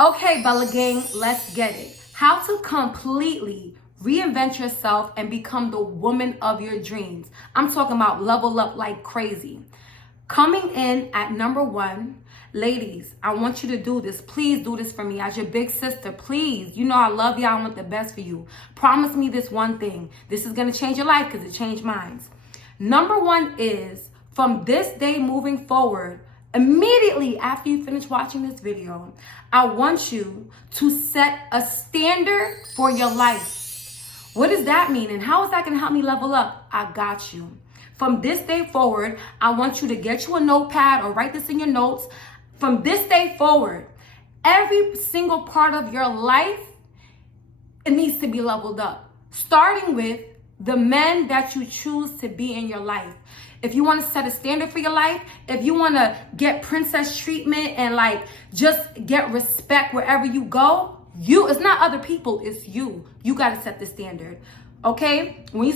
Okay, Bella Gang, let's get it. How to completely reinvent yourself and become the woman of your dreams. I'm talking about level up like crazy. Coming in at number one, ladies, I want you to do this. Please do this for me as your big sister. Please. You know I love you. I want the best for you. Promise me this one thing. This is going to change your life because it changed mine. Number one is from this day moving forward, immediately after you finish watching this video, I want you to set a standard for your life. What does that mean? And how is that going to help me level up? I got you. From this day forward, I want you to get you a notepad or write this in your notes. From this day forward, every single part of your life, it needs to be leveled up. Starting with the men that you choose to be in your life. If you want to set a standard for your life, if you want to get princess treatment and just get respect wherever you go, it's not other people, it's you. You got to set the standard. Okay? When you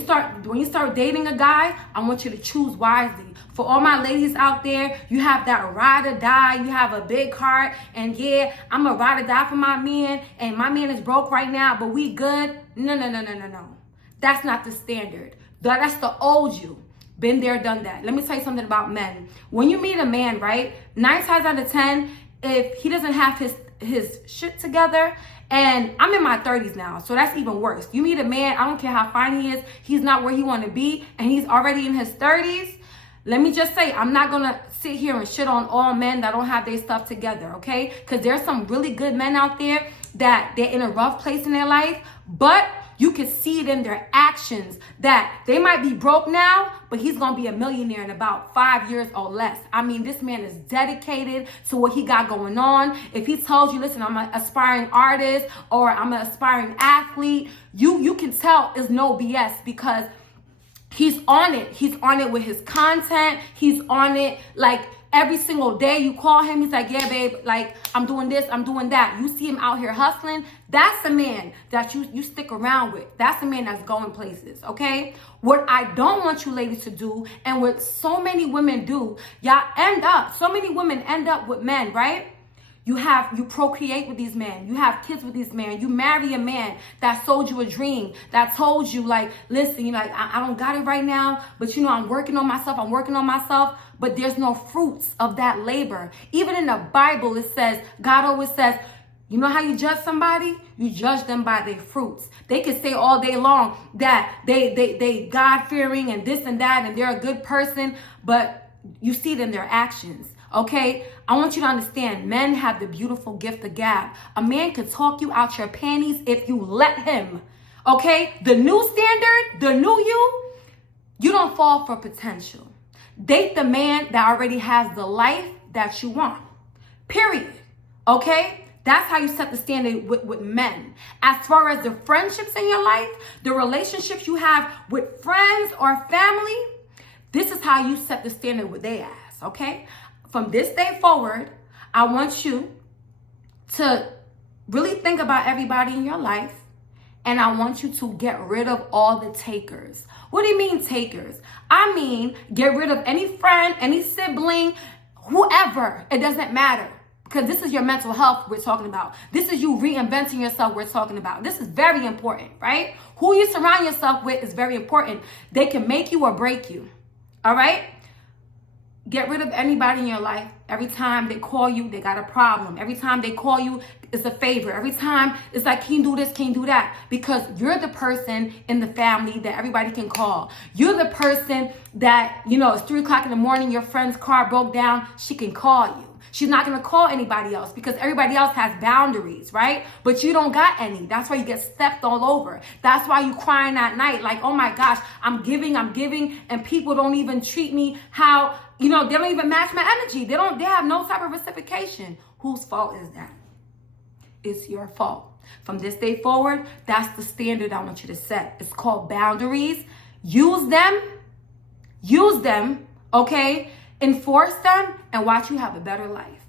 start dating a guy, I want you to choose wisely. For all my ladies out there, you have that ride or die, you have a big heart, and yeah, I'm a ride or die for my man, and my man is broke right now, but we good. No. That's not the standard. That's the old you. Been there, done that. Let me tell you something about men. When you meet a man, right, 9 times out of 10, if he doesn't have his shit together, and I'm in my 30s now, so that's even worse. You meet a man, I don't care how fine he is, he's not where he want to be, and he's already in his 30s. Let me just say, I'm not going to sit here and shit on all men that don't have their stuff together, okay? Because there's some really good men out there that they're in a rough place in their life, but you can see it in their actions that they might be broke now, but he's going to be a millionaire in about 5 years or less. I mean, this man is dedicated to what he got going on. If he tells you, listen, I'm an aspiring artist or I'm an aspiring athlete, you can tell it's no BS because he's on it. He's on it with his content. He's on it like every single day you call him, he's like, yeah, babe, like, I'm doing this, I'm doing that. You see him out here hustling. That's a man that you stick around with. That's a man that's going places, okay? What I don't want you ladies to do, and what so many women do, so many women end up with men, right? You procreate with these men. You have kids with these men. You marry a man that sold you a dream, that told you, like, listen, you know, like, I don't got it right now, but you know, I'm working on myself. But there's no fruits of that labor. Even in the Bible, it says, God always says, you know how you judge somebody? You judge them by their fruits. They can say all day long that they God-fearing and this and that, and they're a good person, but you see it in their actions. Okay, I want you to understand, men have the beautiful gift of gab. A man can talk you out your panties if you let him. Okay, the new standard, the new you don't fall for potential. Date the man that already has the life that you want. Period. Okay? That's how you set the standard with men. As far as the friendships in your life, the relationships you have with friends or family, this is how you set the standard with their ass. Okay? From this day forward, I want you to really think about everybody in your life, and I want you to get rid of all the takers. What do you mean takers? I mean, get rid of any friend, any sibling, whoever. It doesn't matter. Because this is your mental health we're talking about. This is you reinventing yourself we're talking about. This is very important, right? Who you surround yourself with is very important. They can make you or break you. All right? Get rid of anybody in your life. Every time they call you, they got a problem. Every time they call you, it's a favor. Every time it's like, can you do this, can you do that? Because you're the person in the family that everybody can call. You're the person that, you know, it's 3 o'clock in the morning, your friend's car broke down, she can call you. She's not going to call anybody else because everybody else has boundaries, right? But you don't got any. That's why you get stepped all over. That's why you crying at night like, oh my gosh, I'm giving, and people don't even treat me how, you know, they don't even match my energy. They have no type of reciprocation. Whose fault is that? It's your fault. From this day forward, that's the standard I want you to set. It's called boundaries. Use them, okay? Enforce them and watch you have a better life.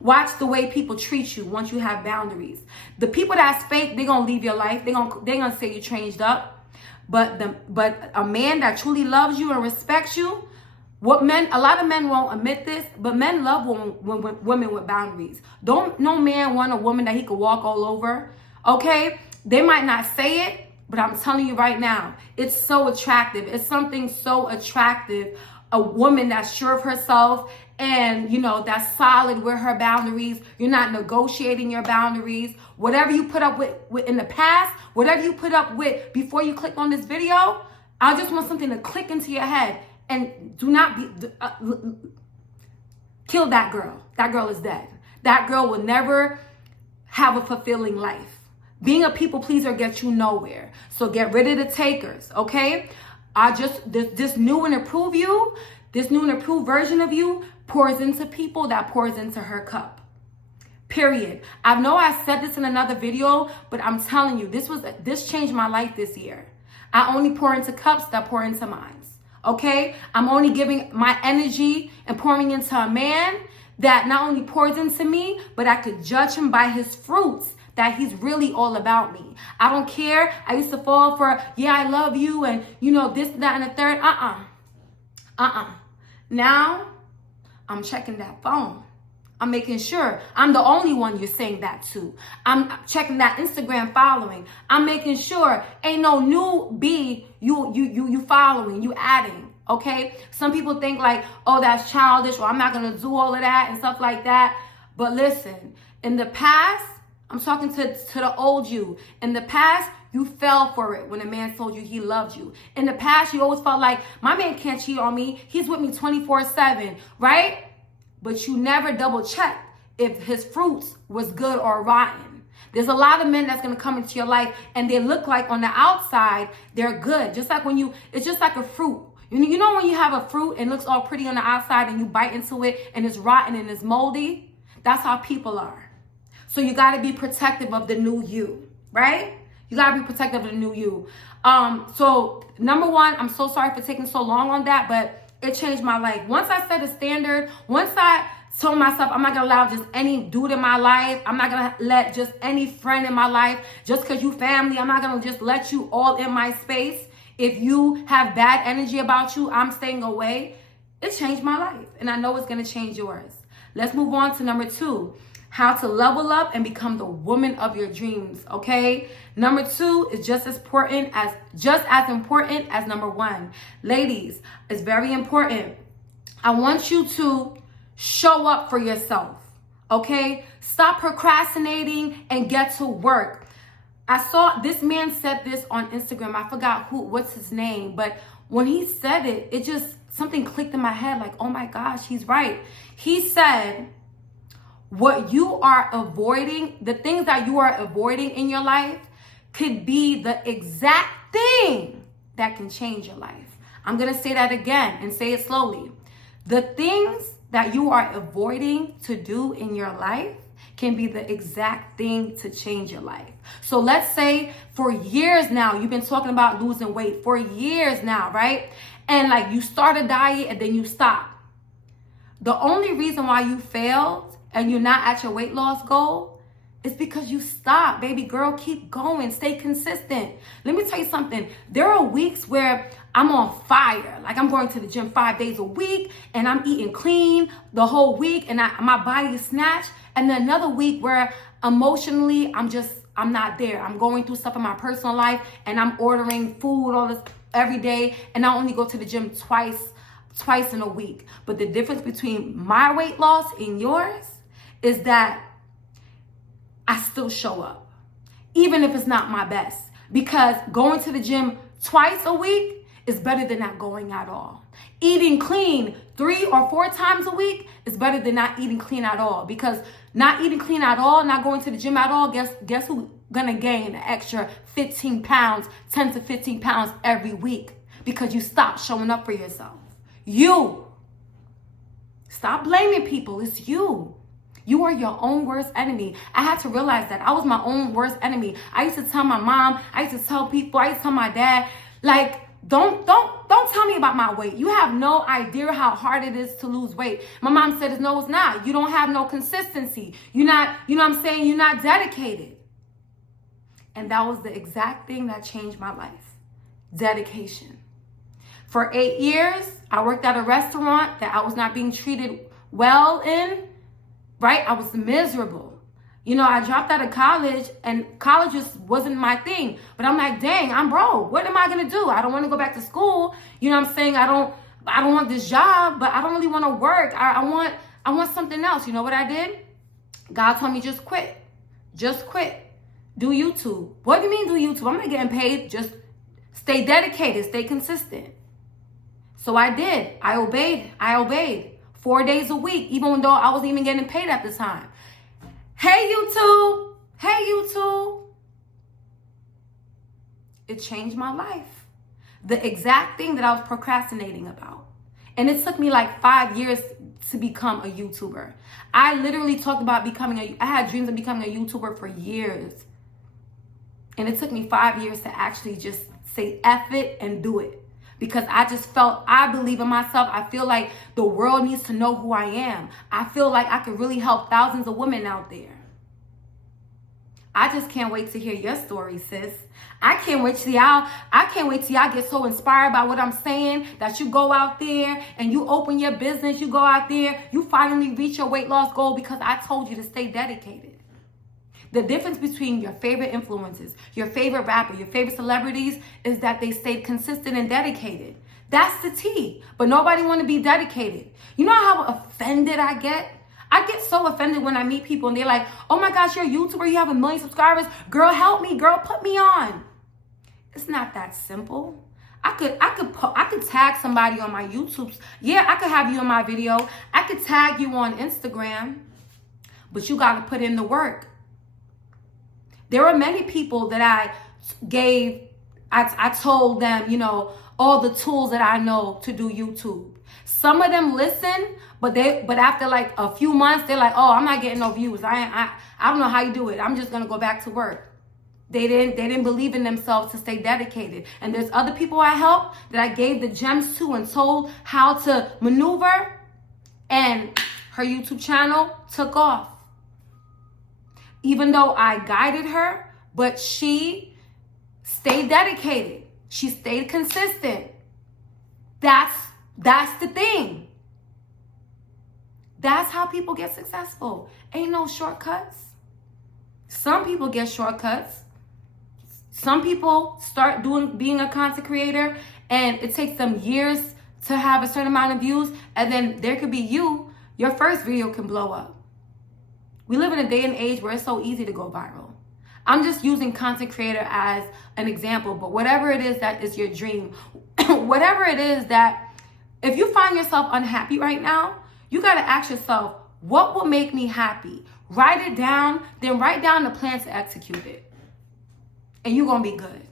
Watch the way people treat you once you have boundaries. The people that's fake, they're going to leave your life. They're going to say you changed up. But a man that truly loves you and respects you A lot of men won't admit this, but men love women with boundaries. Don't no man want a woman that he could walk all over, okay? They might not say it, but I'm telling you right now, it's so attractive. It's something so attractive. A woman that's sure of herself and, that's solid with her boundaries. You're not negotiating your boundaries. Whatever you put up with in the past, whatever you put up with before you click on this video, I just want something to click into your head. And do not kill that girl. That girl is dead. That girl will never have a fulfilling life. Being a people pleaser gets you nowhere. So get rid of the takers, okay? This new and improved you, this new and improved version of you pours into people that pours into her cup. Period. I know I said this in another video, but I'm telling you, this changed my life this year. I only pour into cups that pour into mine. Okay? I'm only giving my energy and pouring into a man that not only pours into me, but I could judge him by his fruits, that he's really all about me. I don't care. I used to fall for, yeah, I love you, and this, that, and the third. Now, I'm checking that phone. I'm making sure I'm the only one you're saying that to. I'm checking that Instagram following. I'm making sure ain't no new B you following, you adding, okay? Some people think like, oh, that's childish, or I'm not going to do all of that and stuff like that. But listen, in the past, I'm talking to the old you. In the past, you fell for it when a man told you he loved you. In the past, you always felt like, my man can't cheat on me. He's with me 24/7, right? But you never double checked if his fruits was good or rotten. There's a lot of men that's going to come into your life and they look like on the outside, they're good. Just like it's just like a fruit. You know when you have a fruit and it looks all pretty on the outside and you bite into it and it's rotten and it's moldy? That's how people are. So you got to be protective of the new you, right? You got to be protective of the new you. So number one, I'm so sorry for taking so long on that, but it changed my life. Once I set a standard, once I told myself I'm not going to allow just any dude in my life, I'm not going to let just any friend in my life, just because you family, I'm not going to just let you all in my space. If you have bad energy about you, I'm staying away. It changed my life, and I know it's going to change yours. Let's move on to number 2. How to level up and become the woman of your dreams, okay? Number 2 is just as important as number 1. Ladies, it's very important. I want you to show up for yourself, okay? Stop procrastinating and get to work. I saw this man said this on Instagram. I forgot what's his name, but when he said it just something clicked in my head like, oh my gosh, he's right. He said, what you are avoiding, the things that you are avoiding in your life could be the exact thing that can change your life. I'm going to say that again and say it slowly. The things that you are avoiding to do in your life can be the exact thing to change your life. So let's say for years now, you've been talking about losing weight for years now, right? And like you start a diet and then you stop. The only reason why you failed and you're not at your weight loss goal, it's because you stop. Baby girl, keep going. Stay consistent. Let me tell you something. There are weeks where I'm on fire. Like I'm going to the gym 5 days a week and I'm eating clean the whole week and my body is snatched. And then another week where emotionally I'm not there. I'm going through stuff in my personal life and I'm ordering food all this every day. And I only go to the gym twice in a week. But the difference between my weight loss and yours is that I still show up, even if it's not my best, because going to the gym twice a week is better than not going at all. Eating clean 3 or 4 times a week is better than not eating clean at all, because not eating clean at all, not going to the gym at all, guess who's gonna gain an extra 15 pounds, 10 to 15 pounds every week because you stop showing up for yourself. You. Stop blaming people. It's you. You are your own worst enemy. I had to realize that I was my own worst enemy. I used to tell my mom, I used to tell people, I used to tell my dad, like, don't tell me about my weight. You have no idea how hard it is to lose weight. My mom said, no, it's not. You don't have no consistency. You're not, you know what I'm saying? You're not dedicated. And that was the exact thing that changed my life. Dedication. For 8 years, I worked at a restaurant that I was not being treated well in, right? I was miserable. You know, I dropped out of college and college just wasn't my thing. But I'm like, dang, I'm broke. What am I going to do? I don't want to go back to school. You know what I'm saying? I don't want this job, but I don't really want to work. I want something else. You know what I did? God told me just quit. Just quit. Do YouTube. What do you mean do YouTube? I'm not getting paid. Just stay dedicated. Stay consistent. So I did. I obeyed. 4 days a week, even though I wasn't even getting paid at the time. Hey, YouTube. Hey, YouTube. It changed my life. The exact thing that I was procrastinating about. And it took me like 5 years to become a YouTuber. I literally talked about I had dreams of becoming a YouTuber for years. And it took me 5 years to actually just say F it and do it. Because I just felt, I believe in myself. I feel like the world needs to know who I am. I feel like I could really help thousands of women out there. I just can't wait to hear your story, sis. I can't wait till y'all get so inspired by what I'm saying that you go out there and you open your business. You go out there, you finally reach your weight loss goal because I told you to stay dedicated. The difference between your favorite influencers, your favorite rapper, your favorite celebrities is that they stayed consistent and dedicated. That's the T. But nobody want to be dedicated. You know how offended I get? I get so offended when I meet people and they're like, oh my gosh, you're a YouTuber, you have 1 million subscribers. Girl, help me. Girl, put me on. It's not that simple. I could tag somebody on my YouTubes. Yeah, I could have you in my video. I could tag you on Instagram. But you got to put in the work. There are many people that I told them, you know, all the tools that I know to do YouTube. Some of them listen, but after like a few months, they're like, oh, I'm not getting no views. I don't know how you do it. I'm just gonna go back to work. They didn't believe in themselves to stay dedicated. And there's other people I helped that I gave the gems to and told how to maneuver, and her YouTube channel took off. Even though I guided her, but she stayed dedicated. She stayed consistent. That's the thing. That's how people get successful. Ain't no shortcuts. Some people get shortcuts. Some people start being a content creator and it takes them years to have a certain amount of views, and then there could be your first video can blow up. We live in a day and age where it's so easy to go viral. I'm just using content creator as an example, but whatever it is that is your dream, whatever it is that, if you find yourself unhappy right now, you got to ask yourself, what will make me happy? Write it down, then write down the plan to execute it. And you're going to be good.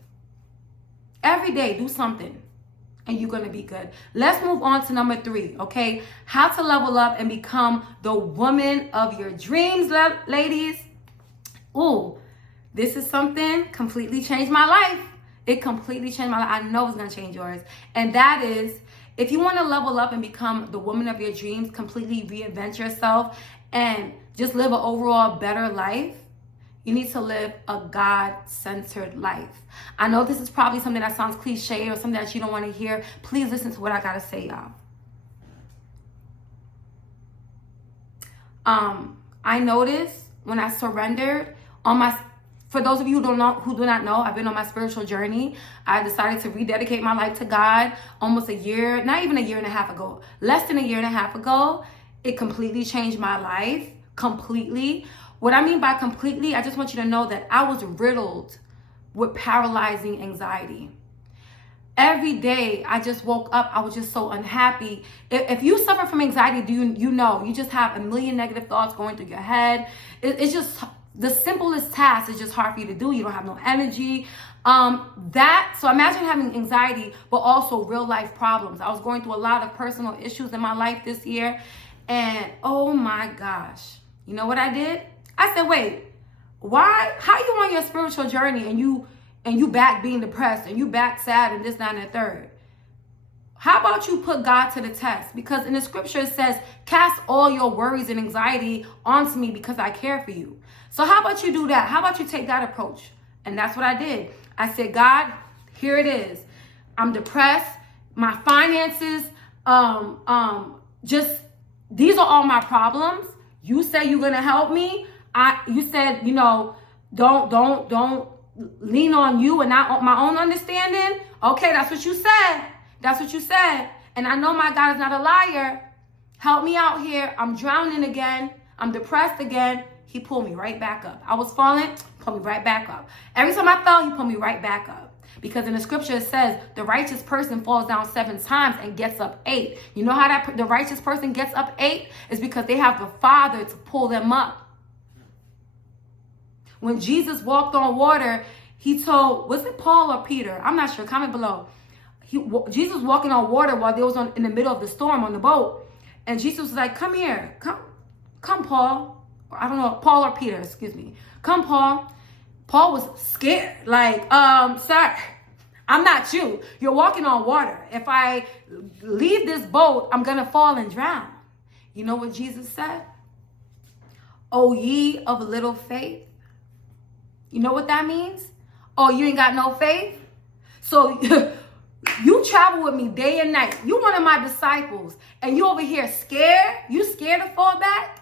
Every day, do something. And you're going to be good. Let's move on to number 3, okay? How to level up and become the woman of your dreams, ladies. Ooh, this is something completely changed my life. It completely changed my life. I know it's going to change yours. And that is, if you want to level up and become the woman of your dreams, completely reinvent yourself, and just live an overall better life, you need to live a God-centered life. I know this is probably something that sounds cliche or something that you don't want to hear. Please listen to what I got to say, y'all. I noticed when I surrendered for those of you who do not know, I've been on my spiritual journey. I decided to rededicate my life to God almost a year, not even a year and a half ago, less than a year and a half ago. It completely changed my life, completely. What I mean by completely, I just want you to know that I was riddled with paralyzing anxiety. Every day I just woke up, I was just so unhappy. If you suffer from anxiety, you know, you just have a million negative thoughts going through your head. It's just, the simplest task is just hard for you to do. You don't have no energy. So imagine having anxiety, but also real life problems. I was going through a lot of personal issues in my life this year. And oh my gosh, you know what I did? I said, wait, how you on your spiritual journey and you back being depressed and you back sad and this, that, and the third? How about you put God to the test? Because in the scripture it says, cast all your worries and anxiety onto me because I care for you. So how about you do that? How about you take that approach? And that's what I did. I said, God, here it is. I'm depressed. my finances, just these are all my problems. You said you're gonna help me. You said, don't lean on you and not on my own understanding. Okay, that's what you said. That's what you said. And I know my God is not a liar. Help me out here. I'm drowning again. I'm depressed again. He pulled me right back up. I was falling, pulled me right back up. Every time I fell, he pulled me right back up. Because in the scripture it says the righteous person falls down 7 times and gets up 8. You know how the righteous person gets up 8? It's because they have the Father to pull them up. When Jesus walked on water, he told, was it Paul or Peter? I'm not sure. Comment below. Jesus was walking on water while they was in the middle of the storm on the boat. And Jesus was like, come here. Come, Paul. I don't know, Paul or Peter, excuse me. Come, Paul. Paul was scared. Like, sir, I'm not you. You're walking on water. If I leave this boat, I'm going to fall and drown. You know what Jesus said? O ye of little faith. You know what that means? Oh, you ain't got no faith? So you travel with me day and night. You one of my disciples. And you over here scared? You scared to fall back?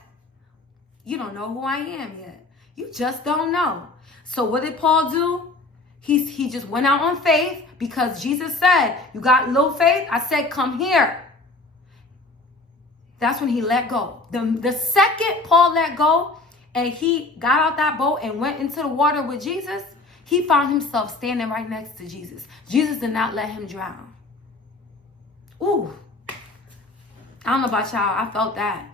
You don't know who I am yet. You just don't know. So what did Paul do? He just went out on faith because Jesus said, you got little faith? I said, come here. That's when he let go. The second Paul let go and he got out that boat and went into the water with Jesus, he found himself standing right next to Jesus. Jesus did not let him drown. Ooh. I don't know about y'all. I felt that.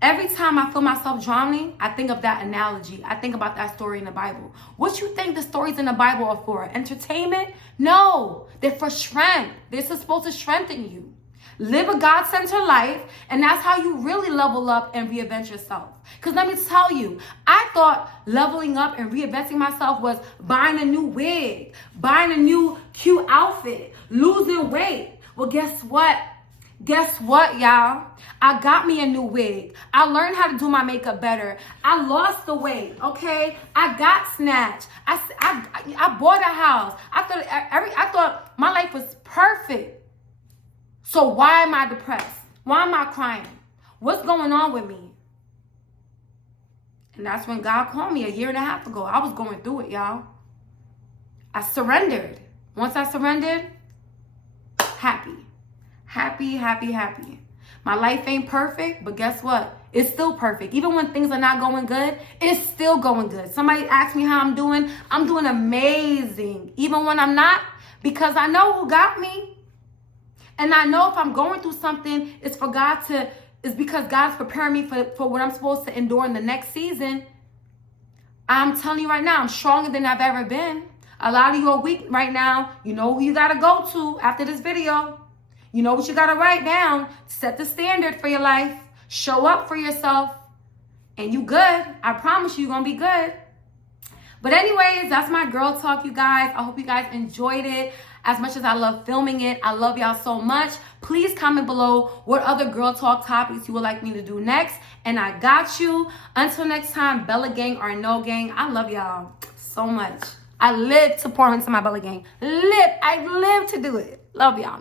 Every time I feel myself drowning, I think of that analogy. I think about that story in the Bible. What you think the stories in the Bible are for? Entertainment? No. They're for strength. They're supposed to strengthen you. Live a God-centered life, and that's how you really level up and reinvent yourself. Because let me tell you, I thought leveling up and reinventing myself was buying a new wig, buying a new cute outfit, losing weight. Well, guess what? Guess what, y'all? I got me a new wig. I learned how to do my makeup better. I lost the weight, okay? I got snatched. I bought a house. I thought my life was perfect. So why am I depressed? Why am I crying? What's going on with me? And that's when God called me a year and a half ago. I was going through it, y'all. I surrendered. Once I surrendered, happy. Happy, happy, happy. My life ain't perfect, but guess what? It's still perfect. Even when things are not going good, it's still going good. Somebody asks me how I'm doing amazing. Even when I'm not, because I know who got me. And I know if I'm going through something, it's because God's preparing me for what I'm supposed to endure in the next season. I'm telling you right now, I'm stronger than I've ever been. A lot of you are weak right now. You know who you got to go to after this video. You know what you got to write down. Set the standard for your life. Show up for yourself. And you good. I promise you're going to be good. But anyways, that's my girl talk, you guys. I hope you guys enjoyed it as much as I love filming it. I love y'all so much. Please comment below what other girl talk topics you would like me to do next. And I got you. Until next time, Bella Gang or no gang, I love y'all so much. I live to pour into my Bella Gang. I live to do it. Love y'all.